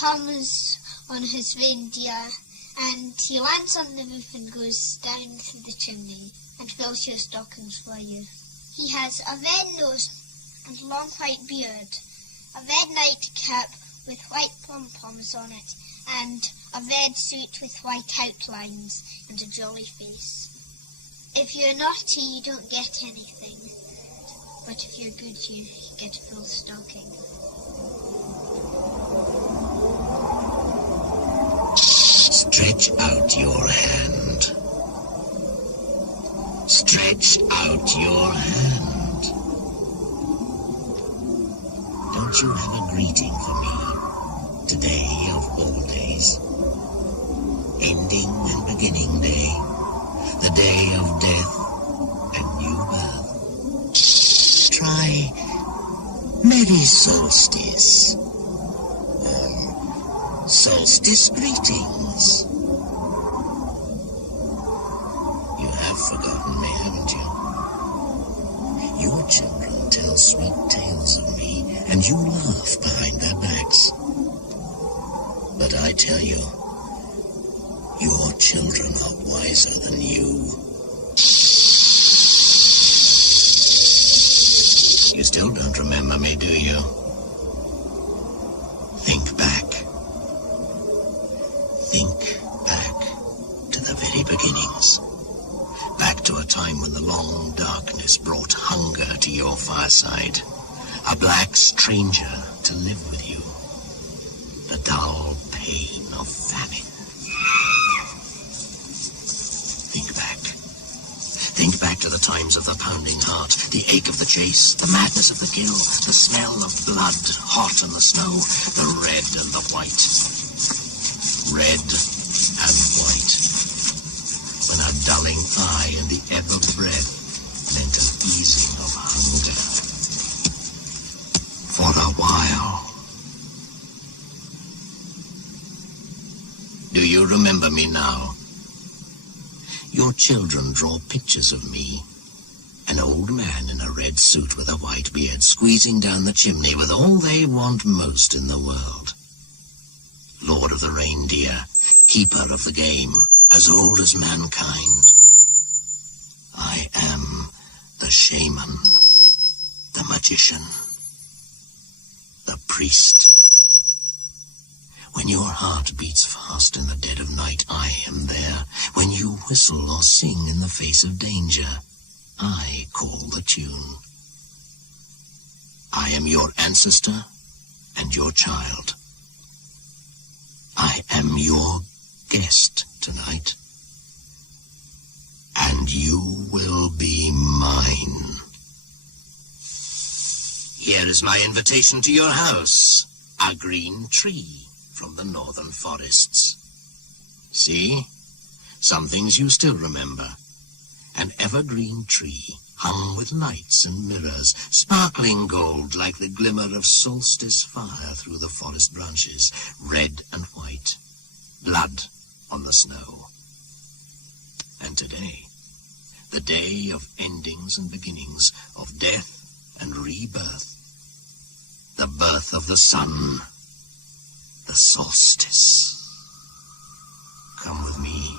comes on his reindeer, and he lands on the roof and goes down through the chimney and fills your stockings for you. He has a red nose and long white beard, a red nightcap with white pom-poms on it, and a red suit with white outlines and a jolly face. If you're naughty, you don't get anything, but if you're good, you get a full stocking. Stretch out your hand. Stretch out your hand. Don't you have a greeting for me, today of all days? Ending and beginning day, the day of death and new birth. Try Merry Solstice. Solstice greetings. You have forgotten me, haven't you? Your children tell sweet tales of me, and you laugh behind their backs. But I tell you, your children are wiser than you. You still don't remember me, do you? Think back. Think back to the very beginnings. Back to a time when the long darkness brought hunger to your fireside. A black stranger to live with you. The dull pain of famine. Think back. Think back to the times of the pounding heart, the ache of the chase, the madness of the kill, the smell of blood hot on the snow, the red and the white. Red and white, when a dulling eye and the ebb of breath meant an easing of hunger. For a while. Do you remember me now? Your children draw pictures of me. An old man in a red suit with a white beard, squeezing down the chimney with all they want most in the world. Lord of the reindeer, keeper of the game, as old as mankind. I am the shaman, the magician, the priest. When your heart beats fast in the dead of night, I am there. When you whistle or sing in the face of danger, I call the tune. I am your ancestor and your child. I am your guest tonight, and you will be mine. Here is my invitation to your house, a green tree from the northern forests. See, some things you still remember. An evergreen tree hung with lights and mirrors, sparkling gold like the glimmer of solstice fire through the forest branches, red and white, blood on the snow. And today, the day of endings and beginnings, of death and rebirth, the birth of the sun, the solstice. Come with me,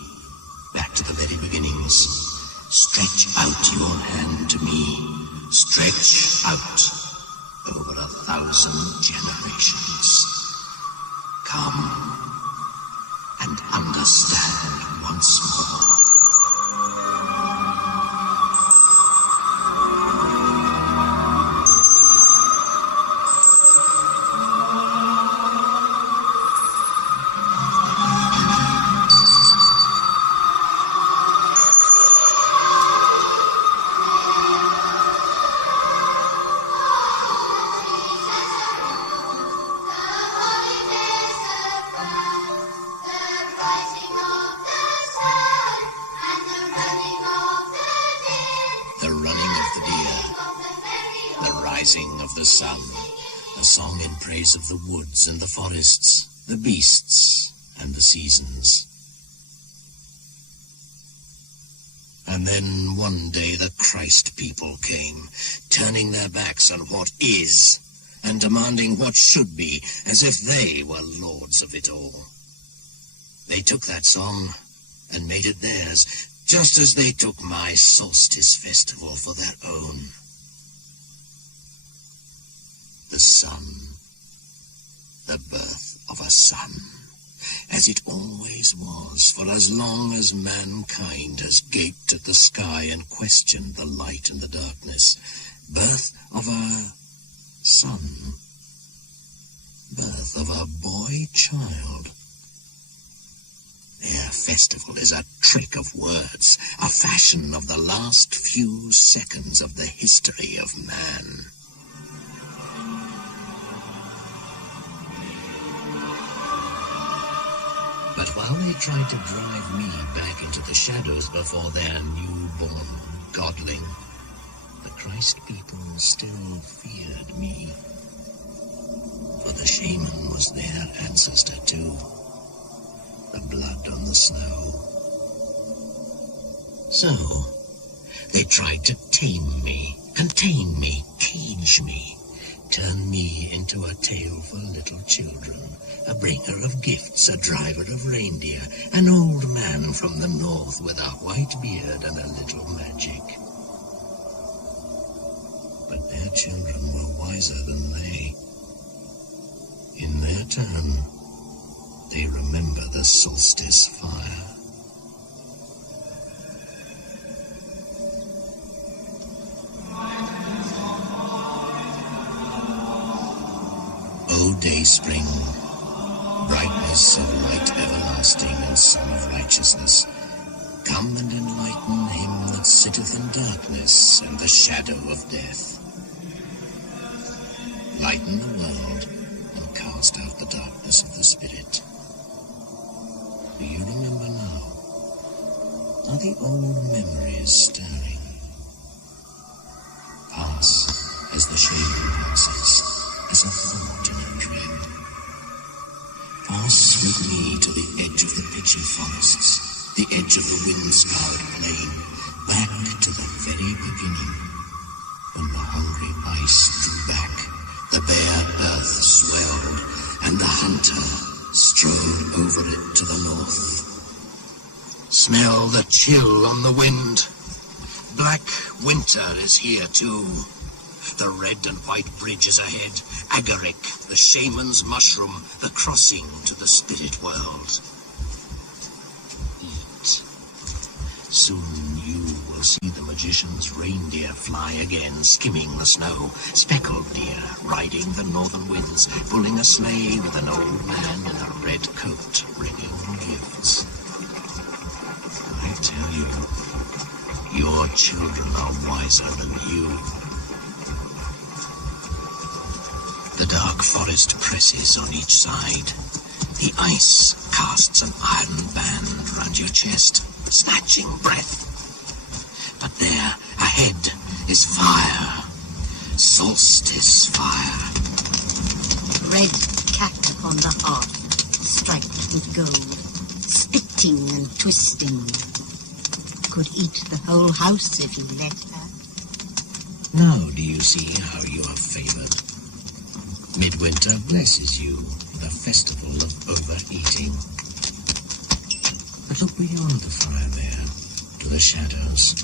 back to the very beginnings. Stretch out your hand to me. Stretch out over 1,000 generations. Come and understand once more. The sun, a song in praise of the woods and the forests, the beasts and the seasons. And then one day the Christ people came, turning their backs on what is and demanding what should be, as if they were lords of it all. They took that song and made it theirs, just as they took my Solstice festival for their own. The sun, the birth of a son, as it always was, for as long as mankind has gaped at the sky and questioned the light and the darkness. Birth of a son, birth of a boy child. Their festival is a trick of words, a fashion of the last few seconds of the history of man. But while they tried to drive me back into the shadows before their newborn godling, the Christ people still feared me. For the shaman was their ancestor too. The blood on the snow. So, they tried to tame me, contain me, cage me, turn me into a tale for little children, a bringer of gifts, a driver of reindeer, an old man from the north with a white beard and a little magic. But their children were wiser than they. In their turn, they remember the Solstice fire. O day spring, brightness of light everlasting and sun of righteousness, come and enlighten him that sitteth in darkness and the shadow of death. Lighten the world and cast out the darkness of the spirit. Do you remember now? Are the old memories stirring? Pass as the shadow passes, as a thought in a dream. Pass with me to the edge of the pitchy forests, the edge of the wind-scoured plain, back to the very beginning, when the hungry ice drew back, the bare earth swelled, and the hunter strode over it to the north. Smell the chill on the wind. Black winter is here too. The red and white bridge is ahead. Agaric, the shaman's mushroom, the crossing to the spirit world. Eat. Soon you will see the magician's reindeer fly again, skimming the snow. Speckled deer, riding the northern winds, pulling a sleigh with an old man in a red coat, bringing gifts. I tell you, your children are wiser than you. The dark forest presses on each side. The ice casts an iron band round your chest, snatching breath. But there, ahead, is fire. Solstice fire. Red cat upon the hearth, striped with gold, spitting and twisting. Could eat the whole house if you let her. Now do you see how you are favored? Midwinter blesses you, the festival of overeating. But look beyond the fire there, to the shadows.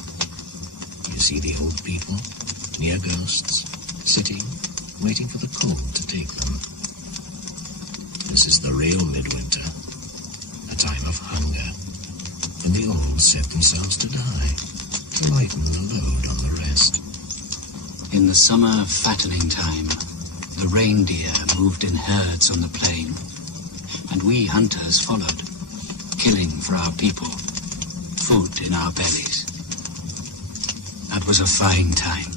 You see the old people, near ghosts, sitting, waiting for the cold to take them. This is the real midwinter, a time of hunger, when the old set themselves to die, to lighten the load on the rest. In the summer fattening time, the reindeer moved in herds on the plain, and we hunters followed, killing for our people, food in our bellies. That was a fine time.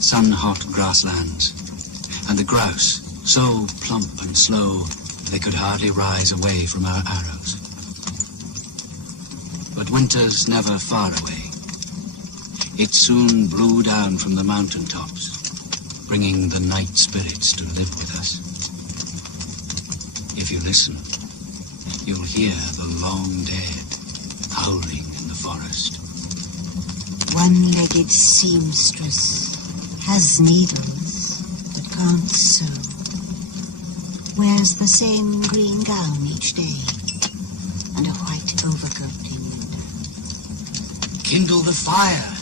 Sun-hot grasslands, and the grouse, so plump and slow they could hardly rise away from our arrows. But winter's never far away. It soon blew down from the mountaintops, bringing the night spirits to live with us. If you listen, you'll hear the long dead howling in the forest. One-legged seamstress has needles, but can't sew. Wears the same green gown each day, and a white overcoat in winter. Kindle the fire,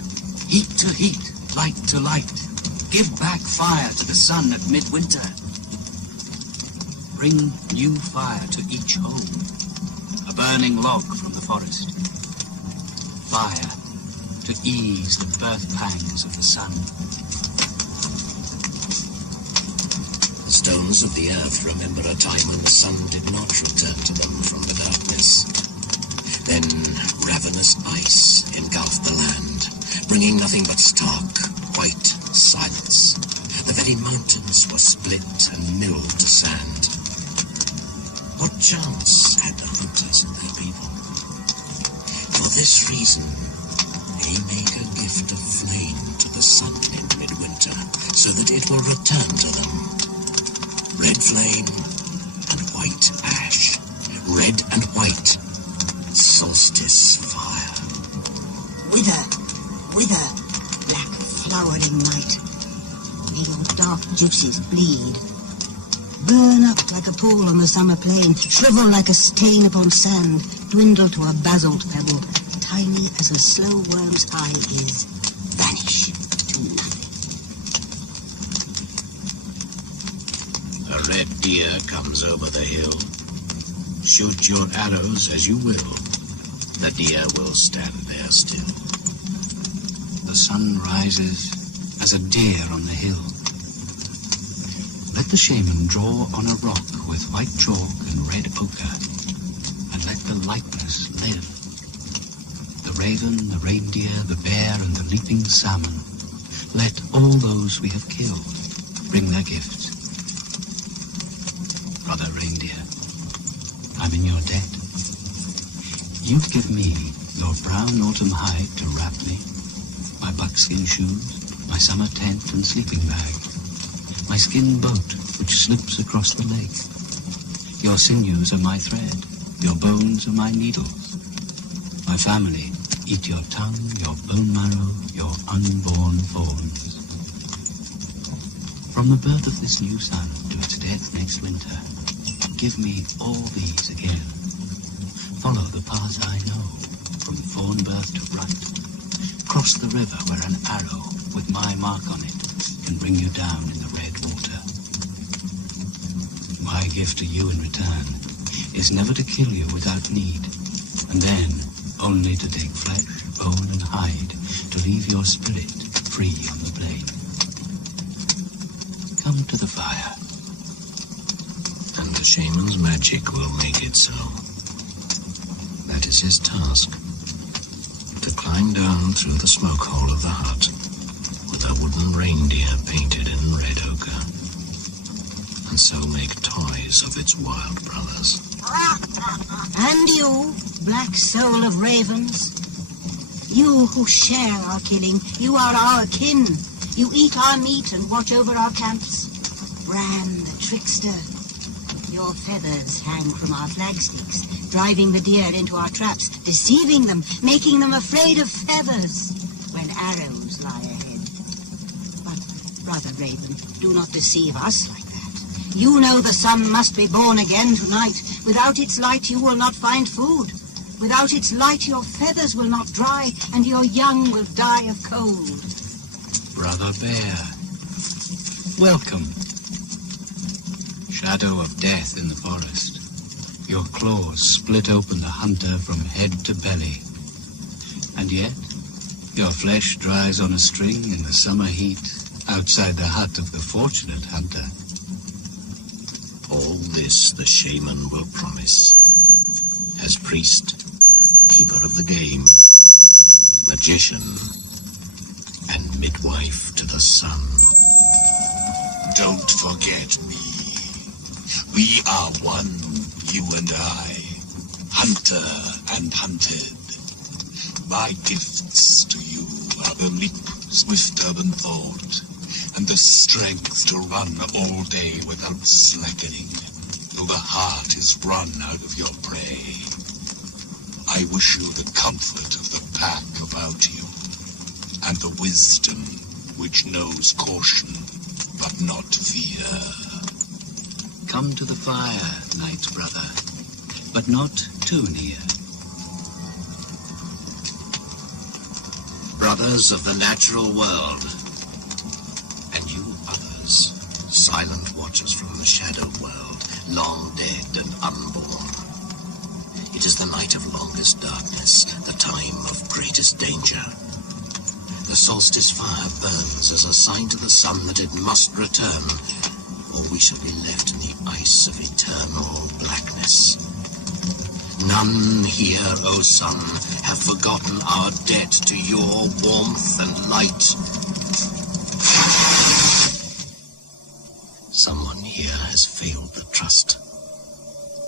heat to heat, light to light. Give back fire to the sun at midwinter. Bring new fire to each home, a burning log from the forest. Fire to ease the birth pangs of the sun. The stones of the earth remember a time when the sun did not return to them from the darkness. Then ravenous ice engulfed the land, bringing nothing but stark, white silence. The very mountains were split and milled to sand. What chance had the hunters and their people? For this reason, they make a gift of flame to the sun in midwinter, so that it will return to them. Red flame and white ash, red and white, solstice fire. Wither, wither, black flowering night. May your dark juices bleed. Burn up like a pool on the summer plain, shrivel like a stain upon sand, dwindle to a basalt pebble, tiny as a slow worm's eye is, vanish to nothing. A red deer comes over the hill. Shoot your arrows as you will. The deer will stand there still. The sun rises as a deer on the hill. Let the shaman draw on a rock with white chalk and red ochre, and let the likeness live. The raven, the reindeer, the bear, and the leaping salmon, let all those we have killed bring their gifts. Brother reindeer, I'm in your debt. You give me your brown autumn hide to wrap me, my buckskin shoes, my summer tent and sleeping bag, my skin boat which slips across the lake. Your sinews are my thread, your bones are my needles. My family eat your tongue, your bone marrow, your unborn fawns. From the birth of this new sun to its death next winter, give me all these again. Follow the path I know, from fawn birth to rut. Cross the river where an arrow with my mark on it can bring you down in the red water. My gift to you in return is never to kill you without need, and then only to take flesh, bone, and hide to leave your spirit free on the plain. Come to the fire. And the shaman's magic will make it so. That is his task. To climb down through the smoke hole of the hut with a wooden reindeer painted in red ochre, and so make toys of its wild brothers. And you, black soul of ravens, you who share our killing, you are our kin. You eat our meat and watch over our camps. Bran the trickster, your feathers hang from our flagsticks, driving the deer into our traps, deceiving them, making them afraid of feathers when arrows lie ahead. But, Brother Raven, do not deceive us like that. You know the sun must be born again tonight. Without its light you will not find food. Without its light your feathers will not dry, and your young will die of cold. Brother Bear, welcome. Shadow of death in the forest. Your claws split open the hunter from head to belly. And yet, your flesh dries on a string in the summer heat outside the hut of the fortunate hunter. All this the shaman will promise. As priest, keeper of the game, magician, and midwife to the sun. Don't forget me. We are one, you and I, hunter and hunted. My gifts to you are the leap, swift urban thought, and the strength to run all day without slackening, till the heart is run out of your prey. I wish you the comfort of the pack about you, and the wisdom which knows caution but not fear. Come to the fire, Night Brother, but not too near. Brothers of the natural world, and you others, silent watchers from the shadow world, long dead and unborn. It is the night of longest darkness, the time of greatest danger. The solstice fire burns as a sign to the sun that it must return, or we shall be left in the ice of eternal blackness. None here, O sun, have forgotten our debt to your warmth and light. Someone here has failed the trust.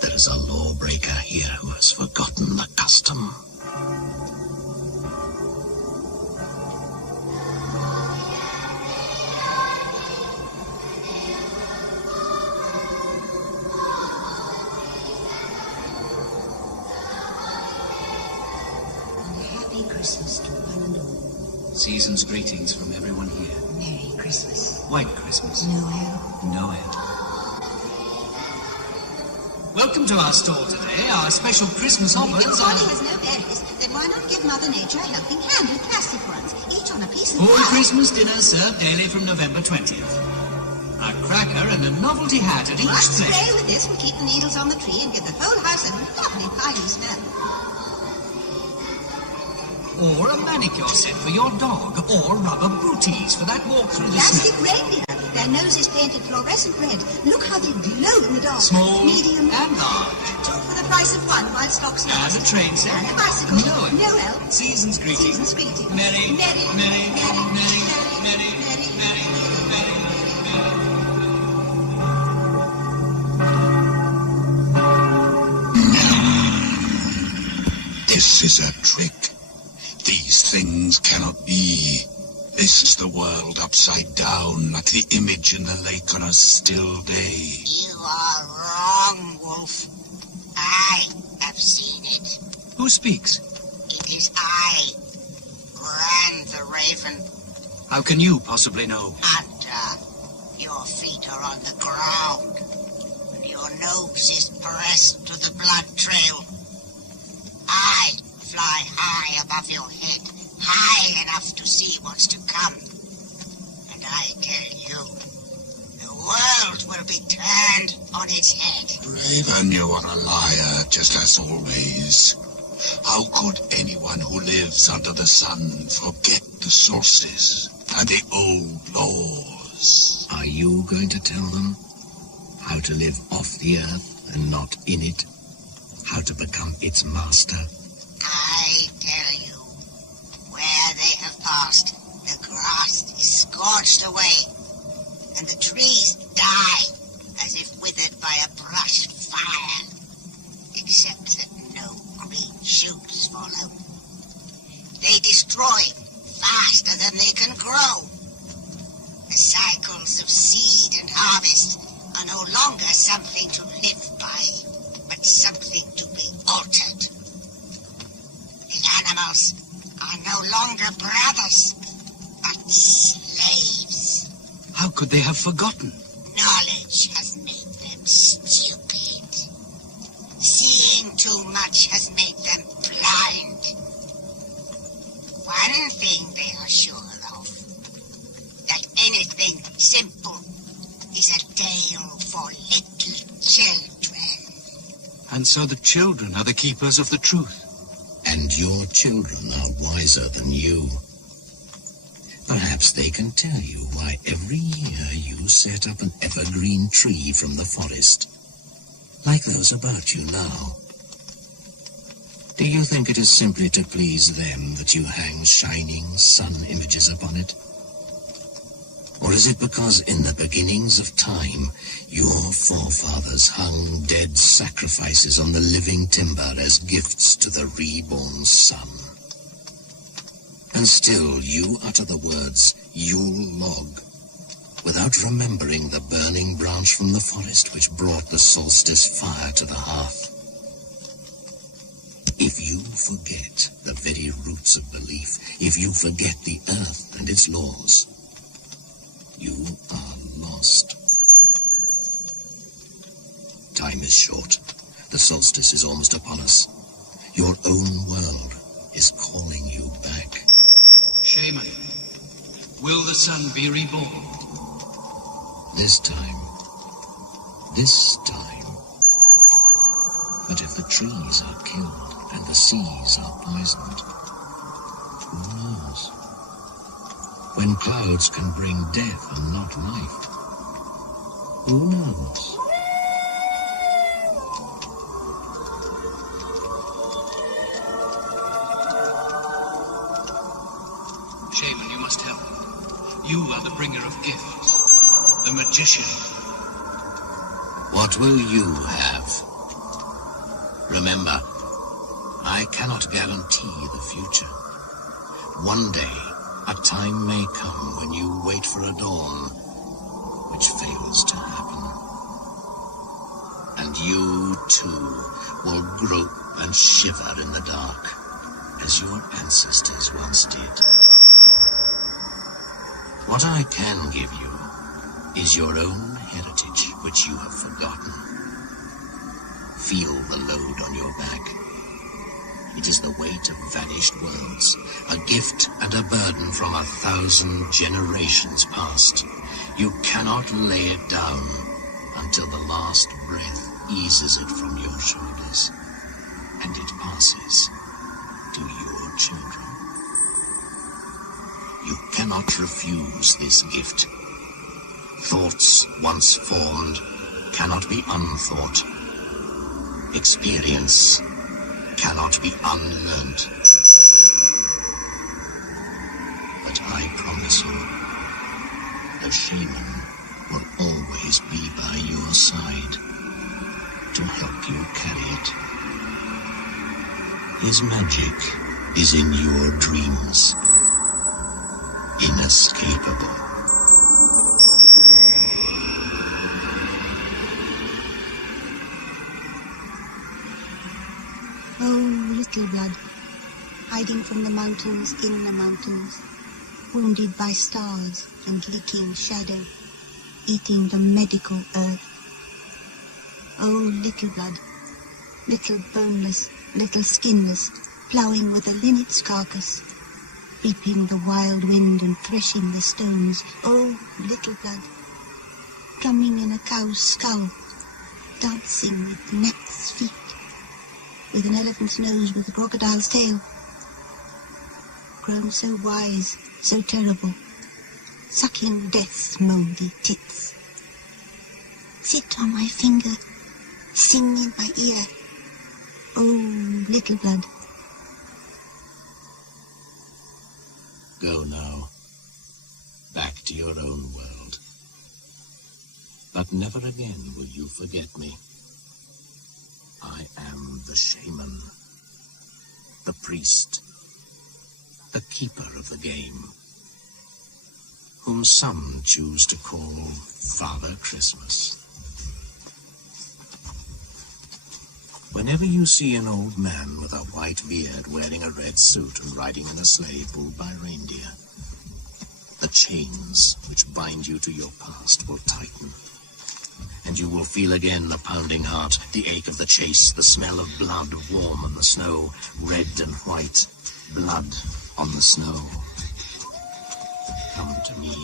There is a lawbreaker here who has forgotten the custom. Christmas to one and all. Season's greetings from everyone here. Merry Christmas. White Christmas. Noel. Noel. Welcome to our store today. Our special Christmas offers If your are... body has no berries, then why not give Mother Nature a helping hand with plastic ones, each on a piece of All pie? Christmas dinners served daily from November 20th. A cracker and a novelty hat at each One plate. spray with this will keep the needles on the tree and give the whole house a lovely piney smell. Or a manicure set for your dog. Or rubber booties for that walk through the Plastic snow. reindeer. Their noses painted fluorescent red. Look how they glow in the dark. Small medium, and large. two for the price of one while stocks last. And a train set. And a bicycle. Noel. Noel. Season's greetings. Season's greetings. Merry, Merry, merry, merry, merry, merry, merry, merry, merry, This is a trick. These things cannot be. This is the world upside down, like the image in the lake on a still day. You are wrong, Wolf. I have seen it. Who speaks? It is I, Gran the Raven. How can you possibly know? Hunter, your feet are on the ground, and your nose is pressed to the blood trail. I fly high above your head, high enough to see what's to come. And I tell you, the world will be turned on its head. Raven, you are a liar, just as always. How could anyone who lives under the sun forget the solstice and the old laws? Are you going to tell them how to live off the earth and not in it? How to become its master? I tell you, where they have passed, the grass is scorched away, and the trees die as if withered by a brush fire, except that no green shoots follow. They destroy faster than they can grow. The cycles of seed and harvest are no longer something to live by, but something to be altered. The animals are no longer brothers, but slaves. How could they have forgotten? Knowledge has made them stupid. Seeing too much has made them blind. One thing they are sure of, that anything simple is a tale for little children. And so the children are the keepers of the truth. And your children are wiser than you. Perhaps they can tell you why every year you set up an evergreen tree from the forest, like those about you now. Do you think it is simply to please them that you hang shining sun images upon it? Or is it because in the beginnings of time, your forefathers hung dead sacrifices on the living timber as gifts to the reborn sun? And still you utter the words, Yule log, without remembering the burning branch from the forest which brought the solstice fire to the hearth. If you forget the very roots of belief, if you forget the earth and its laws, you are lost. past. Time is short. The solstice is almost upon us. Your own world is calling you back. Shaman, will the sun be reborn? This time. This time. But if the trees are killed and the seas are poisoned, who knows? When clouds can bring death and not life, who knows? Shaman, you must help. You are the bringer of gifts, the magician. What will you have? Remember, I cannot guarantee the future. One day, a time may come when you wait for a dawn, which fails to happen. And you, too, will grope and shiver in the dark, as your ancestors once did. What I can give you is your own heritage, which you have forgotten. Feel the load on your back. It is the weight of vanished worlds, a gift and a burden from 1,000 generations past. You cannot lay it down until the last breath eases it from your shoulders, and it passes to your children. You cannot refuse this gift. Thoughts once formed cannot be unthought. Experience cannot be unlearnt. But I promise you, the shaman will always be by your side to help you carry it. His magic is in your dreams, inescapable. Oh, little blood, hiding from the mountains in the mountains, wounded by stars and licking shadow, eating the medical earth. Oh, little blood, little boneless, little skinless, ploughing with a linnet's carcass, reaping the wild wind and threshing the stones. Oh, little blood, drumming in a cow's skull, dancing with gnat's feet, with an elephant's nose with a crocodile's tail, grown so wise, so terrible, sucking death's mouldy tits. Sit on my finger, sing in my ear, oh, little blood. Go now, back to your own world. But never again will you forget me. I am the shaman, the priest, the keeper of the game, whom some choose to call Father Christmas. Whenever you see an old man with a white beard wearing a red suit and riding in a sleigh pulled by reindeer, the chains which bind you to your past will tighten, and you will feel again the pounding heart, the ache of the chase, the smell of blood warm on the snow, red and white, blood on the snow. Come to me,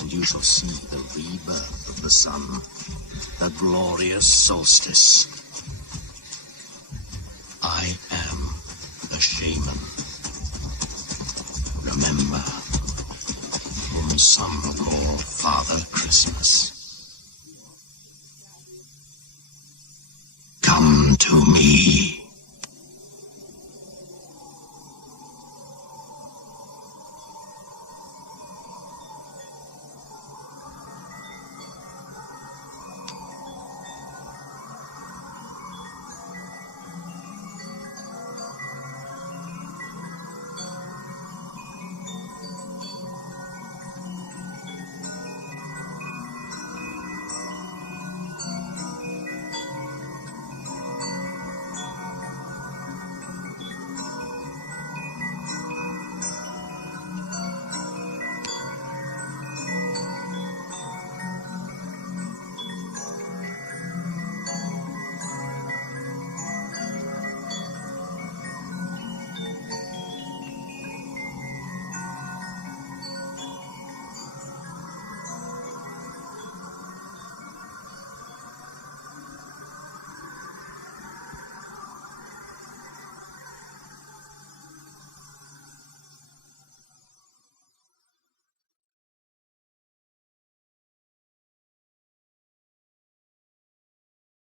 and you shall see the rebirth of the sun, the glorious solstice. I am the shaman. Remember, whom some call Father Christmas.